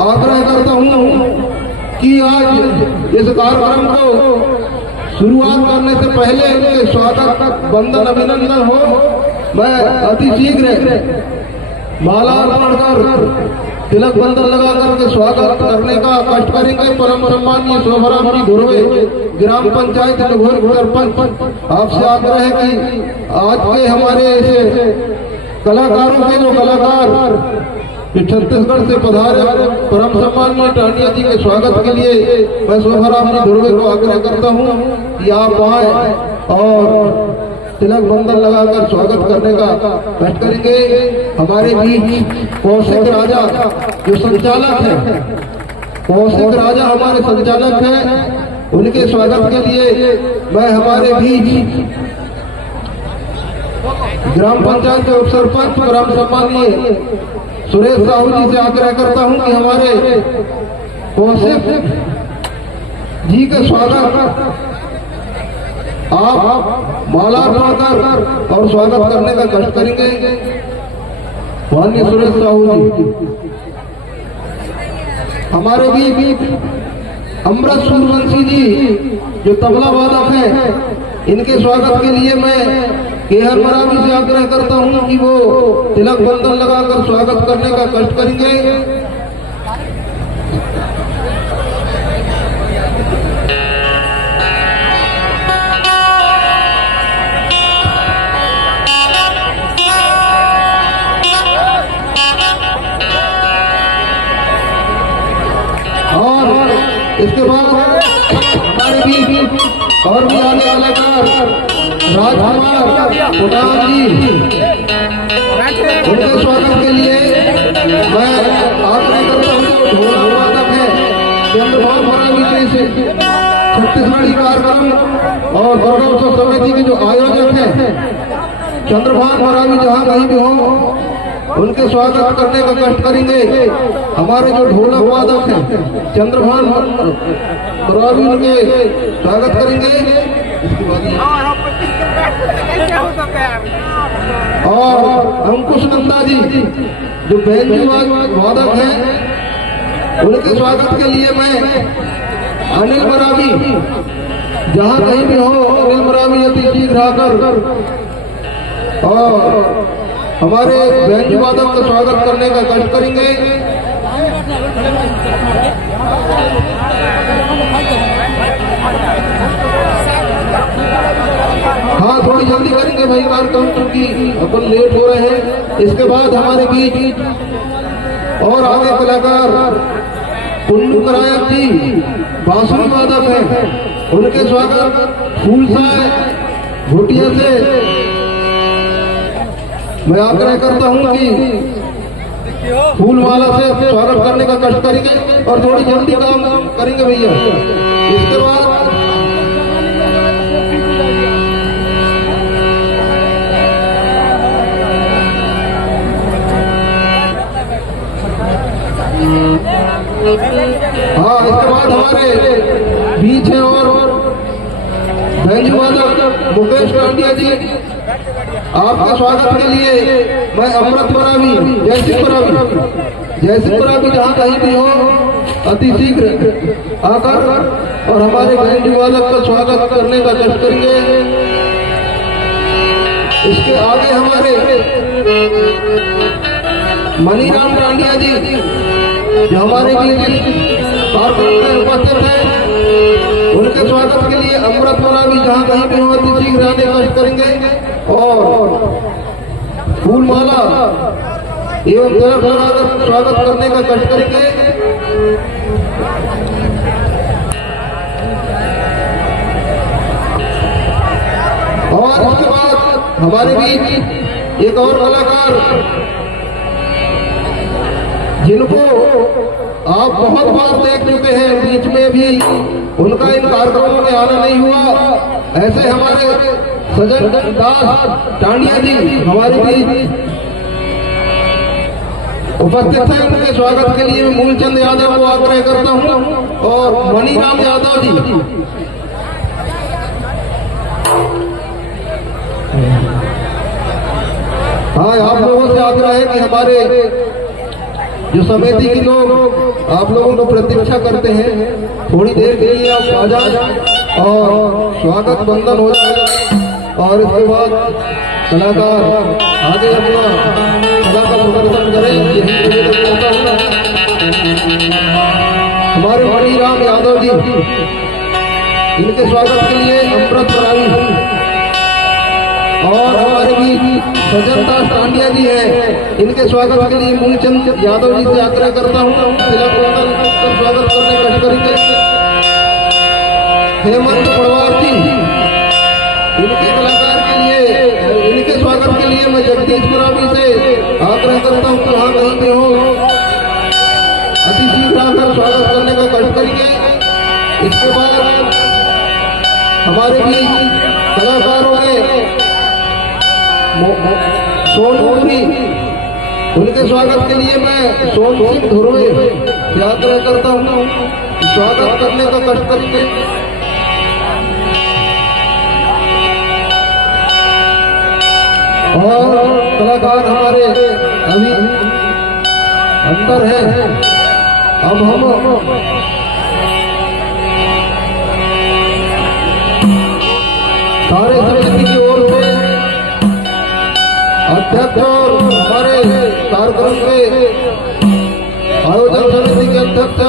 आग्रह करता हूँ कि आज इस कार्यक्रम को शुरुआत करने से पहले इनके स्वागत बंदन अभिनंदन हो। मैं अति शीघ्र माला अर्पण कर तिलक बंदन लगा करके स्वागत करने का कष्ट करेंगे। परम सम्मानीय शोभराम जी धुर्वे, ग्राम पंचायत लघोर सरपंच, आपसे आग्रह है कि आज के हमारे ऐसे कलाकारों के जो कलाकार छत्तीसगढ़ से पधारे परम सम्मानीय टांडिया जी के स्वागत के लिए मैं शोभराम जी धुर्वे को आग्रह करता हूँ कि आप आए और तिलक बंदन लगाकर स्वागत करने का कष्ट करेंगे। हमारे बीच कौशिक राजा जो संचालक है, कौशिक राजा हमारे संचालक हैं, उनके स्वागत के लिए मैं हमारे बीच ग्राम पंचायत के उप सरपंच ग्राम सम्मानीय सुरेश साहू जी से आग्रह करता हूं कि हमारे कौशिक जी के स्वागत आप माला अर्पण और स्वागत करने का कष्ट करेंगे। माननीय सुरेश साहू जी हमारे बीच अमृत सूर्यवंशी जी जो तबला वादक हैं, इनके स्वागत के लिए मैं केहर मरावी से आग्रह करता हूं कि वो तिलक बंदन लगाकर स्वागत करने का कष्ट करेंगे। और इसके बाद हमारे बीच और भी आने कलाकार राजकुमार उदान जी, उनके स्वागत के लिए मैं आग्रह करता हूँ। ढोल वादक है चंद्रभान महाराज से छत्तीसगढ़ी कार्यक्रम और गौरवोत्सव समिति के जो आयोजक हैं चंद्रभान महाराज जहाँ कहीं भी हो उनके स्वागत करने का कष्ट करेंगे। हमारे जो ढोलक वादक हैं चंद्रभान महाराज उनके स्वागत करेंगे। और अंकुश नंदा जी जो बैंजो वादक हैं, उनके स्वागत के लिए मैं अनिल मरावी जहाँ कहीं भी हो अनिल मरावी अति शीघ्र आकर और हमारे बैंजो वादक का स्वागत करने का कष्ट करेंगे। हाँ, थोड़ी जल्दी करेंगे भाई कार्यक्रम क्योंकि अपन लेट हो रहे हैं। इसके बाद हमारे बीच और आगे कलाकार कुंडू करायक जी बांसुरी वादक हैं, उनके स्वागत फूलसाय घोटिया से मैं आग्रह करता हूं कि फूलमाला से स्वागत करने का कष्ट करेंगे और थोड़ी जल्दी काम करेंगे भैया। इसके बाद हाँ, इसके बाद हमारे बीच है और बैंजो वादक मुकेश टांडिया जी, आपके स्वागत के लिए मैं अमृत मरावी जयसिंह मरावी जहाँ कहीं भी हो अति शीघ्र आकर और हमारे बैंजो वादक का स्वागत करने का कष्ट करेंगे। इसके आगे हमारे मनीराम टांडिया जी जो हमारे बीच उपस्थित है, उनके स्वागत के लिए अमृत मरावी जहाँ कहीं भी हो अति शीघ्र आने का कष्ट करेंगे और फूलमाला एवं तिलक लगाकर स्वागत करने का कष्ट करेंगे। और उसके बाद हमारे बीच एक और कलाकार जिनको आप बहुत बार देख चुके हैं, बीच में भी उनका इन कार्यक्रमों में आना नहीं हुआ, ऐसे हमारे सजन दास टांडिया जी हमारे बीच उपस्थित है। उनके स्वागत के लिए मूलचंद यादव को आग्रह करता हूं और मणिराम यादव जी हाँ, आप लोगों से आग्रह है कि हमारे जो समिति के लोग आप लोगों को प्रतीक्षा करते हैं, थोड़ी देर के लिए आप आ जाए और स्वागत बंदन हो जाए और इसके बाद कलाकार आगे अपना कला का प्रदर्शन करें। यही कहता हूँ हमारे मणिराम यादव जी, इनके स्वागत के लिए अमृत प्राणी और हमारे भी सजनदास टांडिया जी हैं, इनके स्वागत के लिए मूलचंद यादव जी से आग्रह करता हूँ तिलक बंदन कर स्वागत करने कष्ट करेंगे। हेमंत पड़वार जी, इनके कलाकार के लिए, इनके स्वागत के लिए मैं जगदीशपुरा भी से आग्रह करता हूँ कि हाँ कहीं पे हो अति शीघ्र आकर स्वागत करने का कष्ट करेंगे। इसके बाद हमारे भी कलाकारों में सोनपुरी, उनके स्वागत के लिए मैं सोन सिंह धुर्वे यात्रा करता हूँ स्वागत करने का कष्ट करके। और कलाकार हमारे अभी अंदर है, अब हम सारे समिति की ओर से अध्यक्ष और हमारे कार्यक्रम के आयोजन समिति के अध्यक्ष